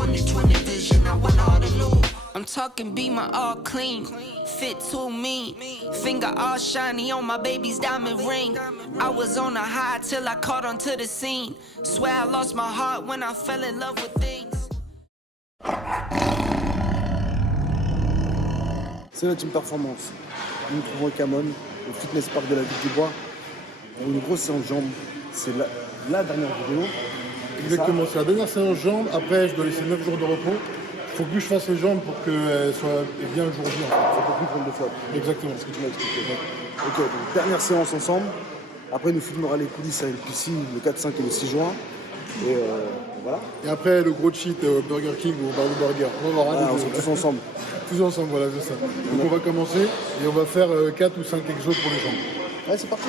20/20 vision, I want all the loot. I'm talking Beamer all clean, fit too mean, finger all shiny on my baby's diamond ring. I was on a high till I caught onto the scene. Swear I lost my heart when I fell in love with things. C'est la team performance. Nous nous trouvons à Camon, au fitness park de la Ville du Bois, pour une grosse séance jambes. C'est la dernière vidéo. Exactement, c'est la dernière séance jambes. Après, je dois laisser 9 jours de repos. Il faut que je fasse les jambes pour qu'elles soient bien le jour J. Ça peut plus prendre de fois. Exactement. C'est ce que tu m'as expliqué. Ok, donc dernière séance ensemble. Après, il nous filmera les coulisses à LPC le 4, 5 et le 6 juin. Et voilà. Et après, le gros cheat au Burger King ou au Barlow Burger. On va voir. Voilà, on sera tous ensemble. Tous ensemble, voilà, c'est ça. Donc on va commencer et on va faire 4 ou 5 exos pour les jambes. Ouais, c'est parti.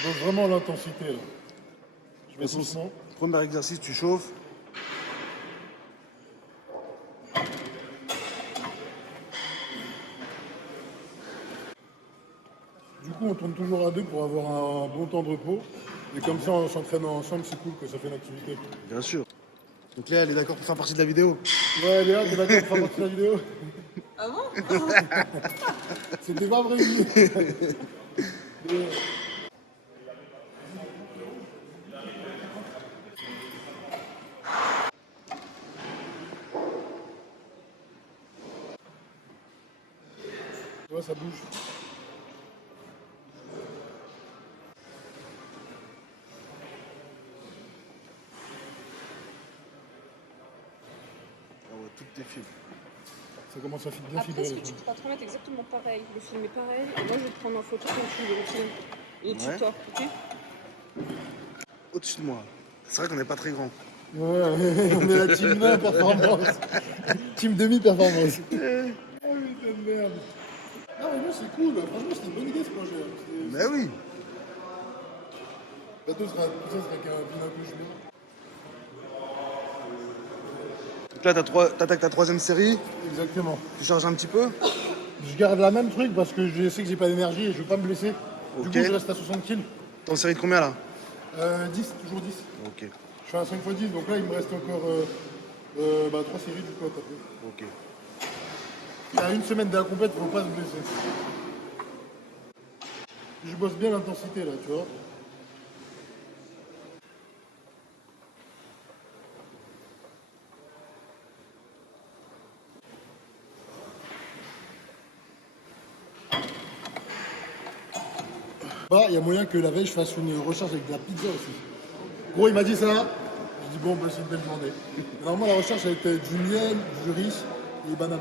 Je vois vraiment l'intensité là. Je vais doucement. Premier exercice, tu chauffes. Du coup, on tourne toujours à deux pour avoir un bon temps de repos. Et comme ça, en s'entraînant ensemble, c'est cool que ça fait une activité. Bien sûr. Donc Léa, elle est d'accord pour faire partie de la vidéo? Ouais, Léa, t'es d'accord pour faire partie de la vidéo? Ah bon? C'était pas vrai. Tu vois, ça bouge. On voit toutes tes fibres. Ça commence à bien Après, fibrer. est-ce que tu pourras te remettre exactement pareil? Le film est pareil. Et moi, je vais te prendre en photo quand tu fais le film. Et au-dessus de toi, ok? Au-dessus de moi. C'est vrai qu'on n'est pas très grand. Ouais, on est la team nain performance. Team demi-performance. Ah putain de merde. Non mais non, c'est cool. Franchement, c'était une bonne idée ce projet. Mais oui. Bientôt, tout ça sera qu'un vilain cauchemar. Donc là, t'attaques ta troisième série. Exactement. Tu charges un petit peu. Je garde la même truc parce que je sais que j'ai pas d'énergie et je veux pas me blesser. Du Ok. coup, je reste à 60 kills. T'es en série de combien là? 10, toujours 10. Ok. Je fais un 5x10, donc là, il me reste encore 3 séries du coup à taper. Ok. À une semaine de la compète, faut pas se blesser. Je bosse bien l'intensité là, tu vois. Bah, il y a moyen que la veille, je fasse une recharge avec de la pizza aussi. Gros, il m'a dit ça. Je dis bon, bah, c'est une belle journée. Normalement, la recharge, ça va être du miel, du riz et banane.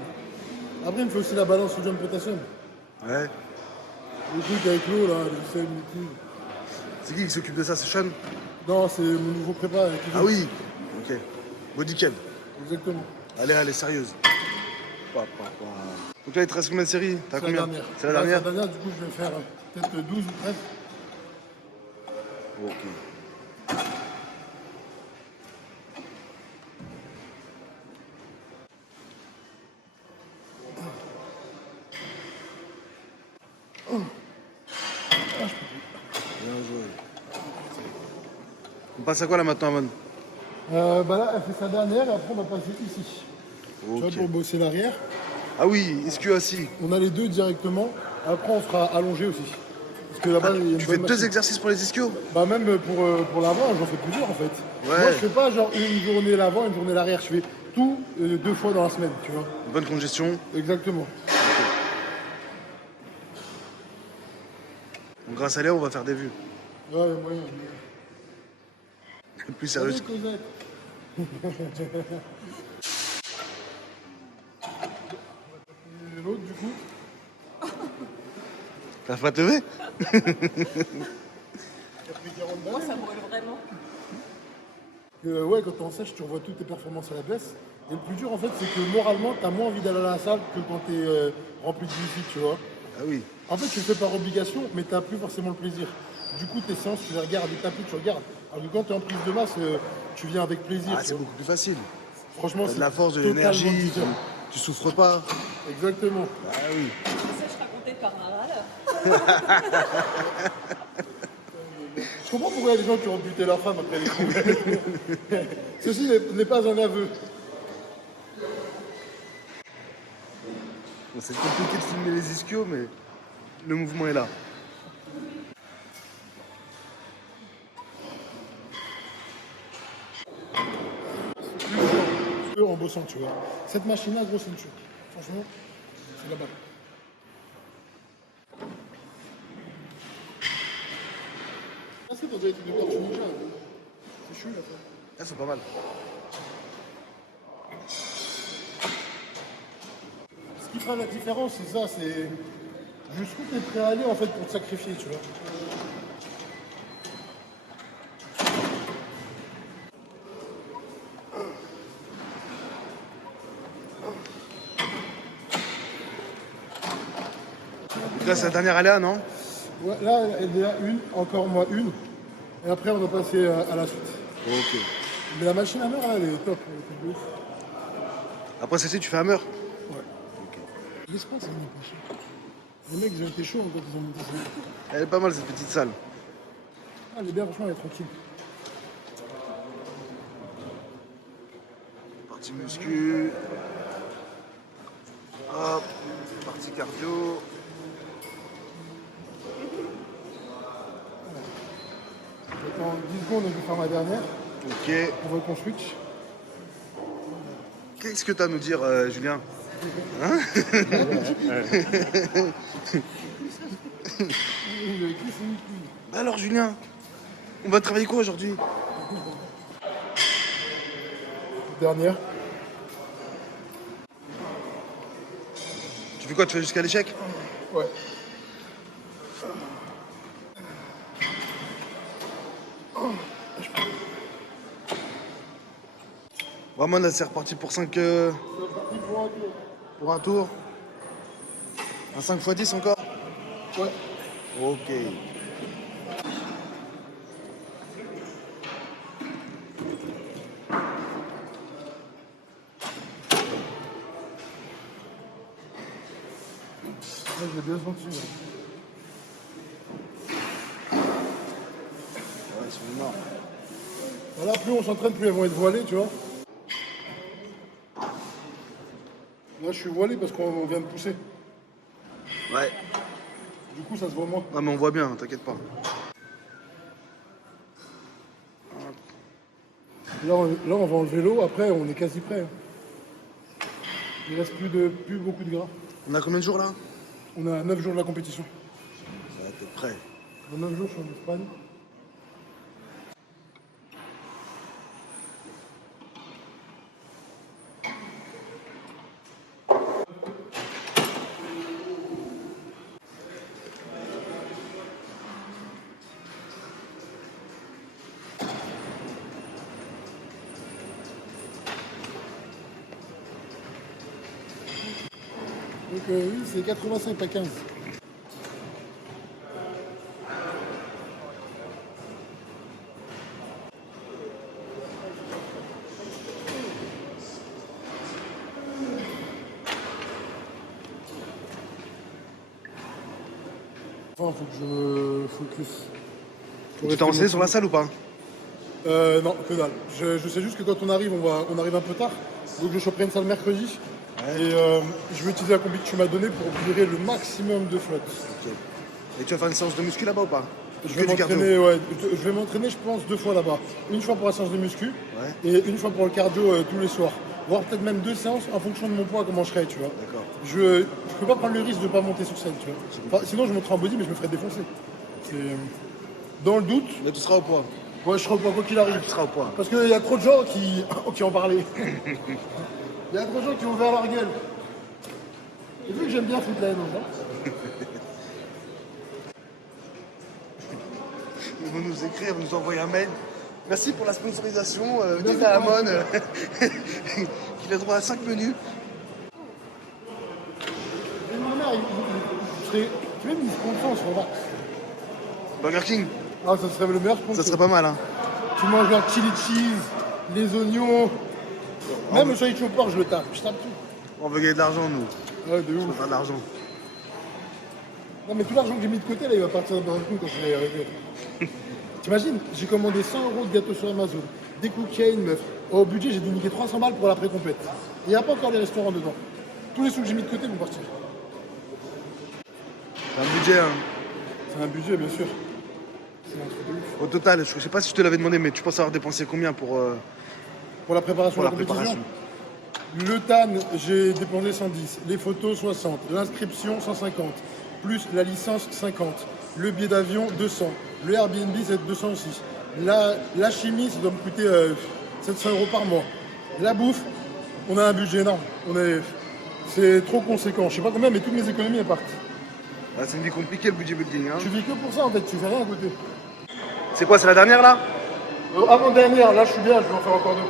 Après, il me fait aussi la balance sodium-potassium. Ouais. Le truc avec l'eau, là, le sel, le tout. C'est qui s'occupe de ça? C'est Sean? Non, c'est mon nouveau prépa. Avec Ah oui. Ok. Bodycam. Exactement. Allez, sérieuse. Donc là, il te reste combien de séries? T'as C'est la combien? dernière. C'est la dernière? C'est la dernière, du coup, je vais faire peut-être 12 ou 13. Ok. Bien joué. On passe à quoi là maintenant, Amon? Bah là, elle fait sa dernière et après, on va passer ici. Tu vois, Ok. pour bosser l'arrière. Ah oui, ischios assis. On a les deux directement. Après, on fera allongé aussi. Parce que là-bas, il y a une Tu bonne fais deux machine. exercices pour les ischios? Bah même pour l'avant, j'en fais plusieurs en fait. Ouais. Moi, je fais pas genre une journée l'avant, une journée l'arrière. Je fais tout 2 fois dans la semaine, tu vois. Bonne congestion. Exactement. Donc grâce à Léa, on va faire des vues. Ouais, moyen. Plus sérieuse. Salut, Cosette. Et l'autre, du coup. T'as pas te lever? Qui a pris 40 Moi, balles. ça brûle vraiment. Ouais, quand t'es en sèche, tu revois toutes tes performances à la baisse. Et le plus dur, en fait, c'est que moralement, t'as moins envie d'aller à la salle que quand t'es rempli de glucides, tu vois. Ah oui. En fait, tu le fais par obligation, mais t'as plus forcément le plaisir. Du coup, tes séances, tu les regardes, les tapis, tu regardes. Alors que quand t'es en prise de masse, tu viens avec plaisir. Ah, tu c'est vois. beaucoup plus facile. Franchement, T'as c'est de la force, de totalement l'énergie, différent. tu souffres pas. Exactement. Ah oui. Ça, je racontais par un râleur. Je comprends pourquoi il y a des gens qui ont buté leur femme après les coups. Ceci n'est pas un aveu. Bon, c'est compliqué de filmer les ischios, mais le mouvement est là. Plus en bossant, tu vois. Cette machine-là, gros, c'est une tuerie. Franchement, c'est la balle. Ah, c'est t'as déjà été de tortue ninja. C'est chou, là, ça. Ah, c'est pas mal. Ce qui fera la différence, c'est ça, c'est jusqu'où t'es prêt à aller, en fait, pour te sacrifier, tu vois. Là, c'est la dernière aléa, non? Ouais, là, il y a une, encore moi une. Et après, on va passer à la suite. Ok. Mais la machine à meurtre, là, elle est top. Elle est top de ouf. Après celle-ci, tu fais hammer? Ouais. L'espace, il n'est pas chaud. Les mecs, ils ont été chauds quand ils ont monté ça. Elle est pas mal, cette petite salle. Ah, elle est bien, franchement, elle est tranquille. Partie muscu. Hop. Partie cardio. Dans 10 secondes, je vais faire ma dernière. Ok. On va qu'on switch. Qu'est-ce que t'as à nous dire, Julien? Alors, Julien, on va travailler quoi aujourd'hui? Dernière. Tu fais quoi? Tu fais jusqu'à l'échec? Ouais. Vraiment, là, c'est reparti pour 5... Pour un tour. Un 5 x 10 encore? Ouais. Ok. Là, je l'ai bien senti. Là. Ouais, c'est mort. Voilà, plus on s'entraîne, plus elles vont être voilées, tu vois. Là, je suis voilé parce qu'on vient de pousser. Ouais. Du coup, ça se voit moins. Non, mais on voit bien, t'inquiète pas. Là, on va enlever l'eau. Après, on est quasi prêt. Hein. Il reste plus beaucoup de gras. On a combien de jours là? On a 9 jours de la compétition. Ça, t'es prêt. Dans 9 jours, je suis en Espagne. Donc oui, c'est 85 pas 15. Enfin, faut que je me focus. Tu t'es renseigné sur la salle ou pas? Non, que dalle. Je sais juste que quand on arrive, on arrive un peu tard. Donc je choperai une salle mercredi. Ouais. Et je vais utiliser la combi que tu m'as donnée pour virer le maximum de flotte. Ok. Et tu vas faire une séance de muscu là-bas ou pas? Je Que vais du cardio. m'entraîner, ouais, je vais m'entraîner, je pense, 2 fois là-bas. Une fois pour la séance de muscu Ouais. et une fois pour le cardio tous les soirs. Voire peut-être même 2 séances en fonction de mon poids, comment je serai, tu vois. D'accord. Je peux pas prendre le risque de ne pas monter sur scène, tu vois. Enfin, sinon, je monterai en body, mais je me ferai défoncer. C'est... Dans le doute, Mais tu seras au poids. ouais, je serai au poids quoi qu'il arrive. Tu seras au poids. Parce qu'il y a trop de gens qui en parlaient. Il y a trop de gens qui ont ouvert leur gueule. Et vu que j'aime bien foutre la haine aux gens, Ils vont nous écrire, nous envoyer un mail. Merci pour la sponsorisation. Dites à Amon qu'il a droit à 5 menus. et ma mère, il serait... Tu même, il se comprend sur Max. Burger King, Ah, ça serait le meilleur sponsor. ça serait pas mal. Hein. Tu manges leur chili cheese, les oignons, Même le sandwich au porc, je le tape. Je tape tout. On veut gagner de l'argent, nous. Ouais, de On veut ouf. faire de l'argent. Non, mais tout l'argent que j'ai mis de côté, là, il va partir dans un coup quand je vais arriver. T'imagines, j'ai commandé 100 € de gâteaux sur Amazon, des cookies à une meuf. Au budget, j'ai déniqué 300 balles pour la pré-compète. Il n'y a pas encore des restaurants dedans. Tous les sous que j'ai mis de côté vont partir. C'est un budget, hein. C'est un budget, bien sûr. C'est un truc de ouf. Au total, je sais pas si je te l'avais demandé, mais tu penses avoir dépensé combien pour Pour la préparation la de la compétition, préparation? le TAN, j'ai dépensé 110. Les photos, 60. L'inscription, 150. Plus la licence, 50. Le billet d'avion, 200. Le Airbnb, c'est 200 aussi. La chimie, ça doit me coûter 700 € par mois. La bouffe, on a un budget énorme. C'est trop conséquent. Je sais pas combien, mais toutes mes économies, elles partent. Ah, c'est une vie compliquée, le budget building, hein. Tu vis que pour ça, en fait. Tu fais rien à côté. C'est quoi, c'est la dernière, là? Avant-dernière, là, je suis bien. Je vais en faire encore deux.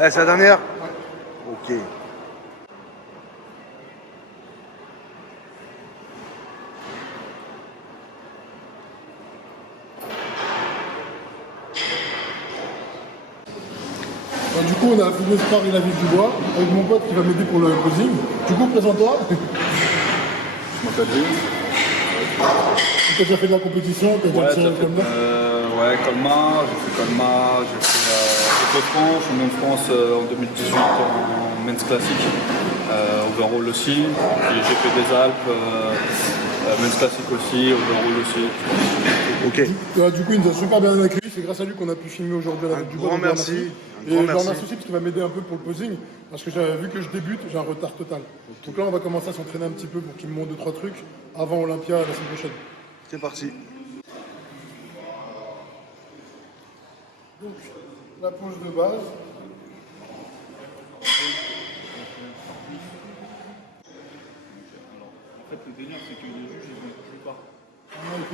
Ouais, c'est la dernière? Ok. Donc, du coup, on a Fitness Park et la ville du bois, avec mon pote qui va m'aider pour le posing. Du coup, présente-toi. Je m'appelle Vince. Tu as déjà fait de la compétition, tu as déjà tiré le Colmar. Ouais, Colmar, j'ai fait de France, champion de France en 2018 en Men's Classic, overall aussi, puis j'ai fait des Alpes, Men's Classic aussi, overall aussi. Ok. Du coup, il nous a super bien accueillis. C'est grâce à lui qu'on a pu filmer aujourd'hui à la Un ville du bois. grand donc je le merci. remercie. Un Et grand je le merci. remercie aussi parce qu'il va m'aider un peu pour le posing. Parce que vu que je débute, j'ai un retard total. Donc là, on va commencer à s'entraîner un petit peu pour qu'il me montre 2-3 trucs avant Olympia la semaine prochaine. C'est parti. Donc, la pose de base. En fait, le délire, c'est que les juges, ils ne jouent pas. Ah, ok.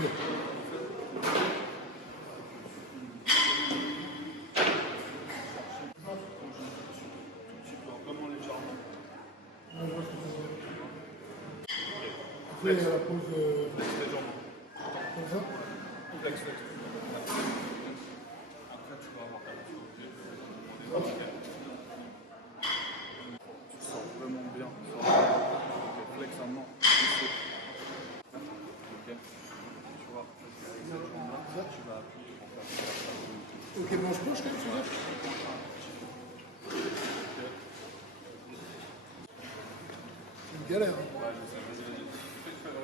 Vraiment légèrement. Ouais, je vois ce que tu veux dire. Après, la pose comme ça. Flex. Après, tu vas avoir tu te sens vraiment bien. Flex un main. Ok. Tu vois, tu vas appuyer pour faire ça. Ok, bon, je penche quand même, tu veux dire. C'est une galère. Hein. Ouais, je sais, vas-y.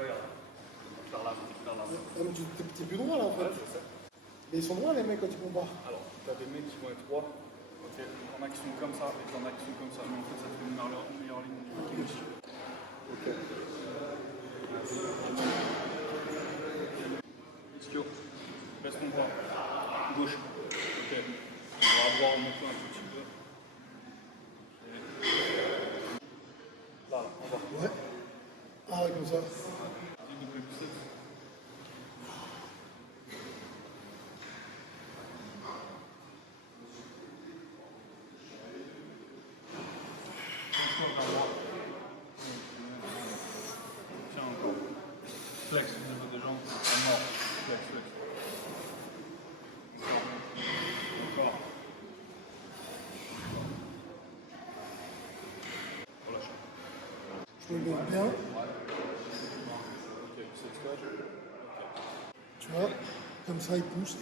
Regarde. Par là. Ah, mais t'es plus droit là en fait. Ouais, je sais. Mais ils sont droits les mecs quand ils combattent. Alors, tu as des mecs qui vont être droits. Ok. Il y en a qui sont comme ça et il y en a qui sont comme ça. Mais en fait, ça te fait une meilleure ligne du kicking aussi. Ok. Ischio. Baisse ton bras. Gauche. Ok. On va avoir monté un tout petit peu. Là, on va. Ouais. Ah, comme ça. Double biceps. Tiens encore. Flex au niveau des jambes. À mort. Flex. Encore. Relâche. Je me mets bien. Ok, c'est stage. Tu vois, comme ça il pousse.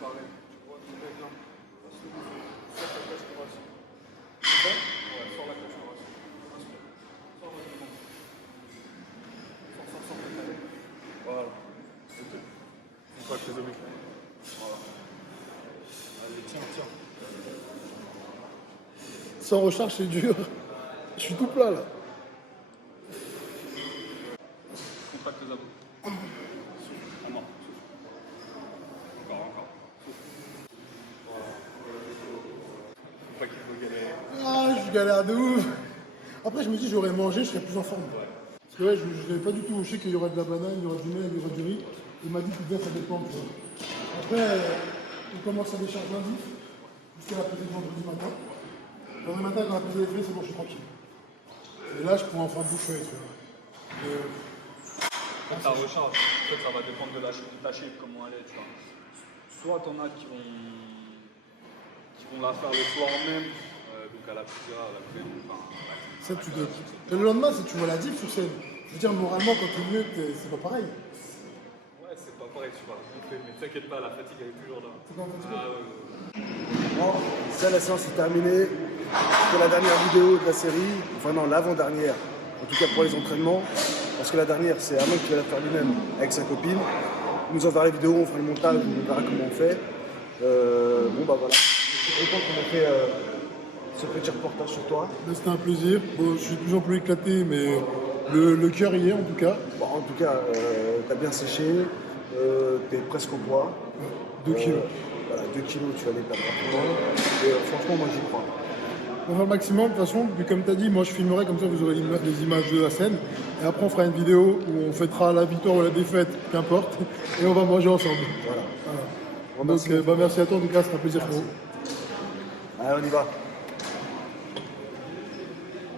Pareil. Tu vois, tu lèves là. Sors ta cage thoracique. Ça. Ouais, sors la cage thoracique. Inspire. Sors le devant. Sors ta taille. Voilà. Ok. Une fois que les obliques. Voilà. Allez, tiens. Sans recharge c'est dur. Je suis tout plat là. Contracte tes abdos. Souffle. En main. Souffle. Encore. Souffle. Voilà. Faut pas qu'il faut galérer. Ah, je galère de ouf. Après je me dis j'aurais mangé, je serais plus en forme. Parce que ouais, je n'avais pas du tout. Je sais qu'il y aurait de la banane, il y aurait du miel, il y aurait du riz. Il m'a dit que bien ça dépend. Tu vois. Après, on commence à décharger lundi. jusqu'à la pesée de vendredi matin. Vendredi matin, quand la pesée est faite, c'est bon, je suis tranquille. Et là, je pourrais enfin bouffer, tu vois. Ta recharge, en fait, ça va dépendre de ta shape, comment elle est, tu vois. Soit t'en as qui vont la faire le soir même, donc à la pizza, à la crème, enfin... Ça, tu dois... Et le lendemain, si tu vois la diff sur scène, je veux dire, moralement, quand t'es mieux, c'est pas pareil. Ouais, c'est pas pareil, tu vas gonfler, mais t'inquiète pas, la fatigue, elle est toujours là. C'est pas fatigué. Ah ouais. Bon, ça, la séance est terminée. C'était la dernière vidéo de la série, enfin non, l'avant-dernière, en tout cas pour les entraînements, parce que la dernière, c'est Amon qui va la faire lui-même avec sa copine. Il nous enverra les vidéos, on fera le montage, on verra comment on fait. Bon bah voilà, je suis content qu'on ait fait ce petit reportage sur toi. Là, c'était un plaisir. Bon, je suis de plus en plus éclaté, mais le cœur y est, en tout cas. Bon, en tout cas, t'as bien séché, t'es presque au poids. 2 kilos. Voilà, 2 kilos, tu vas les perdre rapidement. Et franchement, moi j'y crois. On va faire le maximum, de toute façon, puis comme tu as dit, moi je filmerai, comme ça vous aurez les images de la scène. Et après on fera une vidéo où on fêtera la victoire ou la défaite, qu'importe, et on va manger ensemble. Voilà. Donc merci à toi, en tout cas, c'était un plaisir pour vous. Allez, on y va.